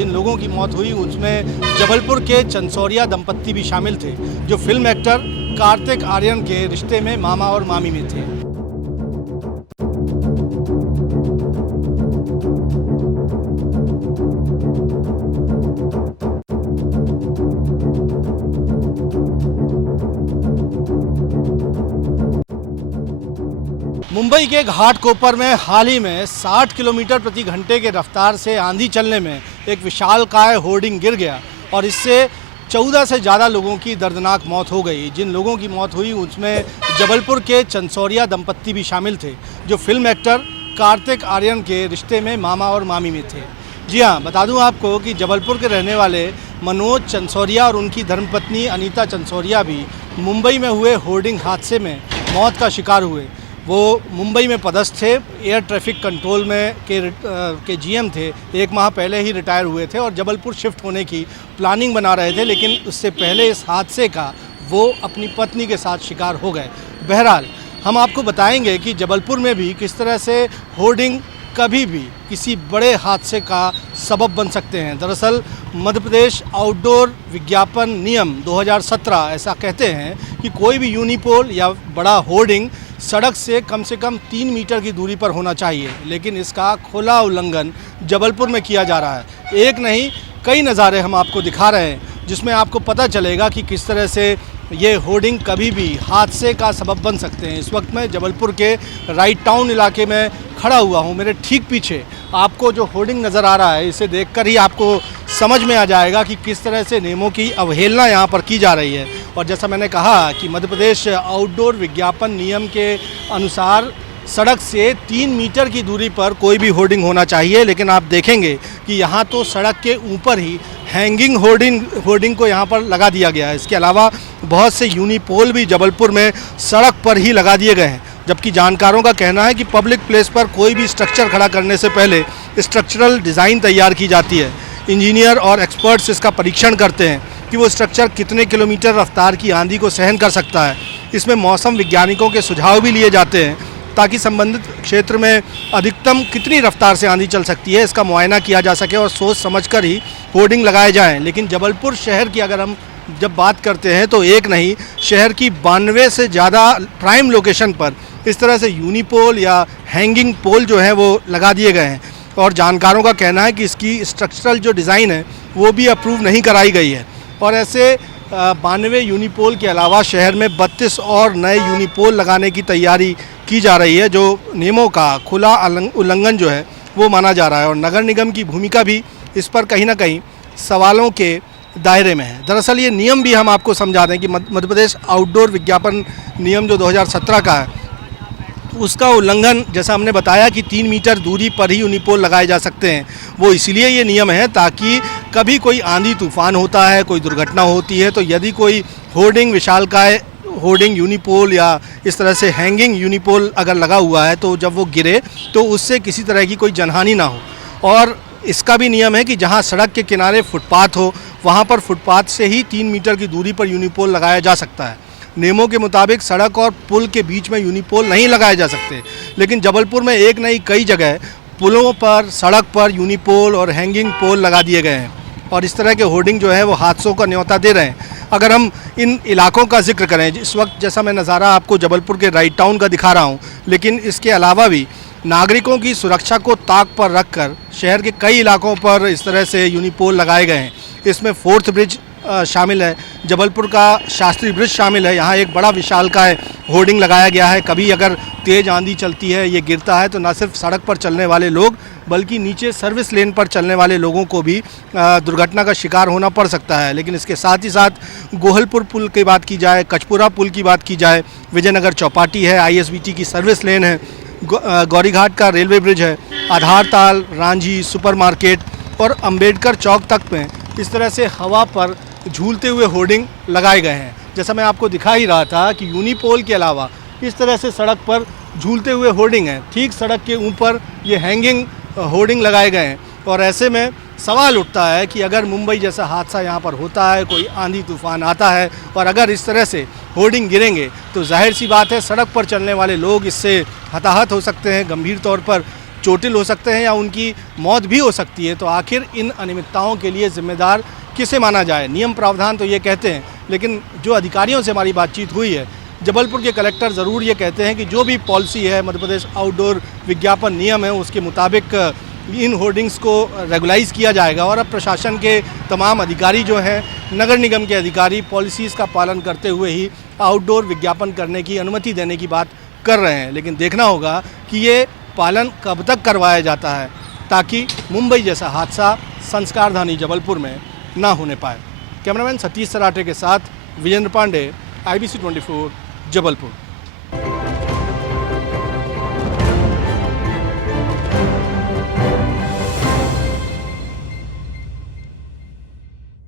जिन लोगों की मौत हुई उसमें जबलपुर के चंसौरिया दंपत्ति भी शामिल थे, जो फिल्म एक्टर कार्तिक आर्यन के रिश्ते में मामा और मामी में थे। मुंबई के घाटकोपर में हाल ही में 60 किलोमीटर प्रति घंटे के रफ्तार से आंधी चलने में एक विशालकाय होर्डिंग गिर गया और इससे 14 से ज़्यादा लोगों की दर्दनाक मौत हो गई। जिन लोगों की मौत हुई उसमें जबलपुर के चंसौरिया दंपत्ति भी शामिल थे, जो फिल्म एक्टर कार्तिक आर्यन के रिश्ते में मामा और मामी में थे। जी हाँ, बता दूं आपको कि जबलपुर के रहने वाले मनोज चंसौरिया और उनकी धर्मपत्नी अनीता चंसौरिया भी मुंबई में हुए होर्डिंग हादसे में मौत का शिकार हुए। वो मुंबई में पदस्थ थे, एयर ट्रैफिक कंट्रोल में के जीएम थे, 1 माह पहले ही रिटायर हुए थे और जबलपुर शिफ्ट होने की प्लानिंग बना रहे थे, लेकिन उससे पहले इस हादसे का वो अपनी पत्नी के साथ शिकार हो गए। बहरहाल हम आपको बताएंगे कि जबलपुर में भी किस तरह से होर्डिंग कभी भी किसी बड़े हादसे का सबब बन सकते हैं। दरअसल मध्य प्रदेश आउटडोर विज्ञापन नियम 2017 ऐसा कहते हैं कि कोई भी यूनिपोल या बड़ा होर्डिंग सड़क से कम 3 मीटर की दूरी पर होना चाहिए, लेकिन इसका खुला उल्लंघन जबलपुर में किया जा रहा है। एक नहीं कई नज़ारे हम आपको दिखा रहे हैं, जिसमें आपको पता चलेगा कि किस तरह से ये होर्डिंग कभी भी हादसे का सबब बन सकते हैं। इस वक्त मैं जबलपुर के राइट टाउन इलाके में खड़ा हुआ हूँ। मेरे ठीक पीछे आपको जो होर्डिंग नज़र आ रहा है, इसे देखकर ही आपको समझ में आ जाएगा कि किस तरह से नियमों की अवहेलना यहाँ पर की जा रही है। और जैसा मैंने कहा कि मध्य प्रदेश आउटडोर विज्ञापन नियम के अनुसार सड़क से 3 मीटर की दूरी पर कोई भी होर्डिंग होना चाहिए, लेकिन आप देखेंगे कि यहाँ तो सड़क के ऊपर ही हैंगिंग होर्डिंग को यहाँ पर लगा दिया गया है। इसके अलावा बहुत से यूनिपोल भी जबलपुर में सड़क पर ही लगा दिए गए हैं, जबकि जानकारों का कहना है कि पब्लिक प्लेस पर कोई भी स्ट्रक्चर खड़ा करने से पहले स्ट्रक्चरल डिज़ाइन तैयार की जाती है। इंजीनियर और एक्सपर्ट्स इसका परीक्षण करते हैं कि वो स्ट्रक्चर कितने किलोमीटर रफ्तार की आंधी को सहन कर सकता है। इसमें मौसम वैज्ञानिकों के सुझाव भी लिए जाते हैं ताकि संबंधित क्षेत्र में अधिकतम कितनी रफ्तार से आंधी चल सकती है, इसका मुआयना किया जा सके और सोच समझकर ही होर्डिंग लगाए जाएं। लेकिन जबलपुर शहर की अगर हम जब बात करते हैं तो एक नहीं, शहर की 92 से ज़्यादा प्राइम लोकेशन पर इस तरह से यूनिपोल या हैंगिंग पोल जो है वो लगा दिए गए हैं और जानकारों का कहना है कि इसकी स्ट्रक्चरल जो डिज़ाइन है वो भी अप्रूव नहीं कराई गई है। और ऐसे 92 यूनिपोल के अलावा शहर में 32 और नए यूनिपोल लगाने की तैयारी की जा रही है, जो नियमों का खुला उल्लंघन जो है वो माना जा रहा है। और नगर निगम की भूमिका भी इस पर कहीं ना कहीं सवालों के दायरे में है। दरअसल ये नियम भी हम आपको समझा दें कि मध्य प्रदेश आउटडोर विज्ञापन नियम जो 2017 का है, उसका उल्लंघन जैसा हमने बताया कि 3 मीटर दूरी पर ही यूनिपोल लगाए जा सकते हैं। वो इसीलिए ये नियम है ताकि कभी कोई आंधी तूफान होता है, कोई दुर्घटना होती है, तो यदि कोई होर्डिंग विशालकाय होर्डिंग यूनिपोल या इस तरह से हैंगिंग यूनिपोल अगर लगा हुआ है तो जब वो गिरे तो उससे किसी तरह की कोई जनहानि ना हो। और इसका भी नियम है कि जहाँ सड़क के किनारे फुटपाथ हो वहाँ पर फुटपाथ से ही 3 मीटर की दूरी पर यूनिपोल लगाया जा सकता है। नियमों के मुताबिक सड़क और पुल के बीच में यूनिपोल नहीं लगाए जा सकते, लेकिन जबलपुर में एक नहीं कई जगह पुलों पर, सड़क पर यूनिपोल और हैंगिंग पोल लगा दिए गए हैं और इस तरह के होर्डिंग जो है वो हादसों का न्योता दे रहे हैं। अगर हम इन इलाकों का जिक्र करें, इस वक्त जैसा मैं नज़ारा आपको जबलपुर के राइट टाउन का दिखा रहा हूँ, लेकिन इसके अलावा भी नागरिकों की सुरक्षा को ताक पर रखकर शहर के कई इलाकों पर इस तरह से यूनिपोल लगाए गए हैं। इसमें 4th ब्रिज शामिल है, जबलपुर का शास्त्री ब्रिज शामिल है। यहाँ एक बड़ा विशालकाय होर्डिंग लगाया गया है। कभी अगर तेज़ आंधी चलती है, ये गिरता है, तो न सिर्फ सड़क पर चलने वाले लोग बल्कि नीचे सर्विस लेन पर चलने वाले लोगों को भी दुर्घटना का शिकार होना पड़ सकता है। लेकिन इसके साथ ही साथ गोहलपुर पुल की बात की जाए, कचपुरा पुल की बात की जाए, विजयनगर चौपाटी है, ISBT की सर्विस लेन है, गौरीघाट का रेलवे ब्रिज है, आधारताल, रांझी, सुपरमार्केट और अंबेडकर चौक तक में इस तरह से हवा पर झूलते हुए होर्डिंग लगाए गए हैं। जैसा मैं आपको दिखा ही रहा था कि यूनिपोल के अलावा इस तरह से सड़क पर झूलते हुए होर्डिंग हैं। ठीक सड़क के ऊपर ये हैंगिंग होर्डिंग लगाए गए हैं और ऐसे में सवाल उठता है कि अगर मुंबई जैसा हादसा यहाँ पर होता है, कोई आंधी तूफान आता है और अगर इस तरह से होर्डिंग गिरेंगे तो जाहिर सी बात है सड़क पर चलने वाले लोग इससे हताहत हो सकते हैं, गंभीर तौर पर चोटिल हो सकते हैं या उनकी मौत भी हो सकती है। तो आखिर इन अनियमितताओं के लिए जिम्मेदार किसे माना जाए? नियम प्रावधान तो ये कहते हैं, लेकिन जो अधिकारियों से हमारी बातचीत हुई है, जबलपुर के कलेक्टर ज़रूर ये कहते हैं कि जो भी पॉलिसी है, मध्य प्रदेश आउटडोर विज्ञापन नियम है, उसके मुताबिक इन होर्डिंग्स को रेगुलाइज़ किया जाएगा। और अब प्रशासन के तमाम अधिकारी जो हैं, नगर निगम के अधिकारी, पॉलिसीज़ का पालन करते हुए ही आउटडोर विज्ञापन करने की अनुमति देने की बात कर रहे हैं। लेकिन देखना होगा कि ये पालन कब तक करवाया जाता है, ताकि मुंबई जैसा हादसा संस्कारधानी जबलपुर में ना होने पाए। कैमरामैन सतीश सराठे के साथ विजेंद्र पांडे, IBC 24, जबलपुर।